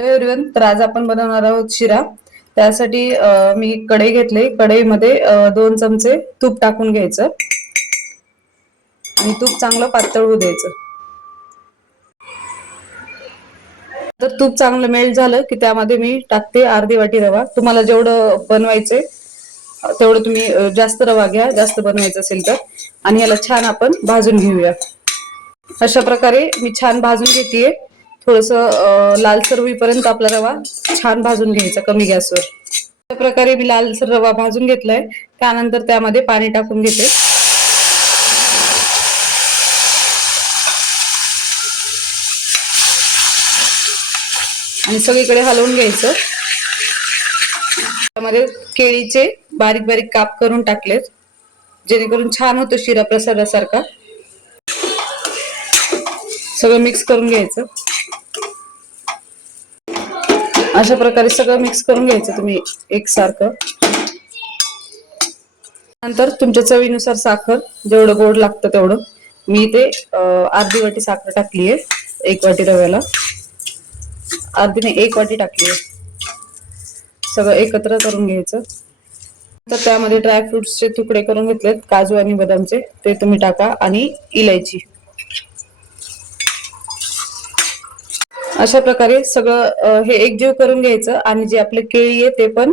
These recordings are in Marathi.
एव्हरीवन, तर आज आपण बनवणार आहोत शिरा. त्यासाठी मी कढई घेतली. कढईमध्ये 2 चमचे तूप टाकून घ्यायचं आणि तूप चांगलं पातळ होऊ द्यायचं. तर तूप चांगलं मेल्ट झालं की त्यामध्ये मी टाकते अर्धी वाटी रवा. तुम्हाला जेवढं बनवायचंय तेवढं तुम्ही जास्त रवा घ्या, जास्त बनवायचं असेल तर. आणि याला छान आपण भाजून घेऊया. अशा प्रकारे मी छान भाजून घेतेय. थोडस लालसर होईपर्यंत आपला रवा छान भाजून घ्यायचा कमी गॅसवर. अशा प्रकारे मी लालसर रवा भाजून घेतलाय. त्यानंतर त्यामध्ये पाणी टाकून घेते. आणि सगळीकडे हलवून घ्यायचं. त्यामध्ये केळीचे बारीक बारीक काप करून टाकलेत, जेणेकरून छान होतो शिरा प्रसादासारखा. सगळं मिक्स करून घ्यायचं. अशा प्रकारे सगळं मिक्स करून घ्यायचं तुम्ही एकसारखं. नंतर तुमच्या चवीनुसार साखर, जेवढं गोड लागतं तेवढं. मी ते अर्धी वाटी साखर टाकलीये 1 वाटी रव्याला. अर्धी नाही, 1 वाटी टाकलीये. सगळं एकत्र करून घ्यायचं. तर त्यामध्ये ड्रायफ्रुट्सचे तुकडे करून घेतलेत, काजू आणि बदामचे, ते तुम्ही टाका आणि इलायची. अशा प्रकारे सगळं हे एकजीव करून घ्यायचं. आणि जे आपले केळी आहे ते पण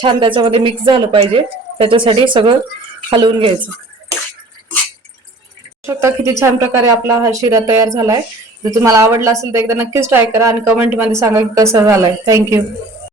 छान त्याच्यामध्ये मिक्स झालं पाहिजे. त्याच्यासाठी सगळं हलवून घ्यायचं. शकता किती छान प्रकारे आपला हा शिरा तयार झालाय. जर तुम्हाला आवडला असेल तर एकदा नक्कीच ट्राय करा आणि कमेंट मध्ये सांगा की कसा झालाय. थँक्यू.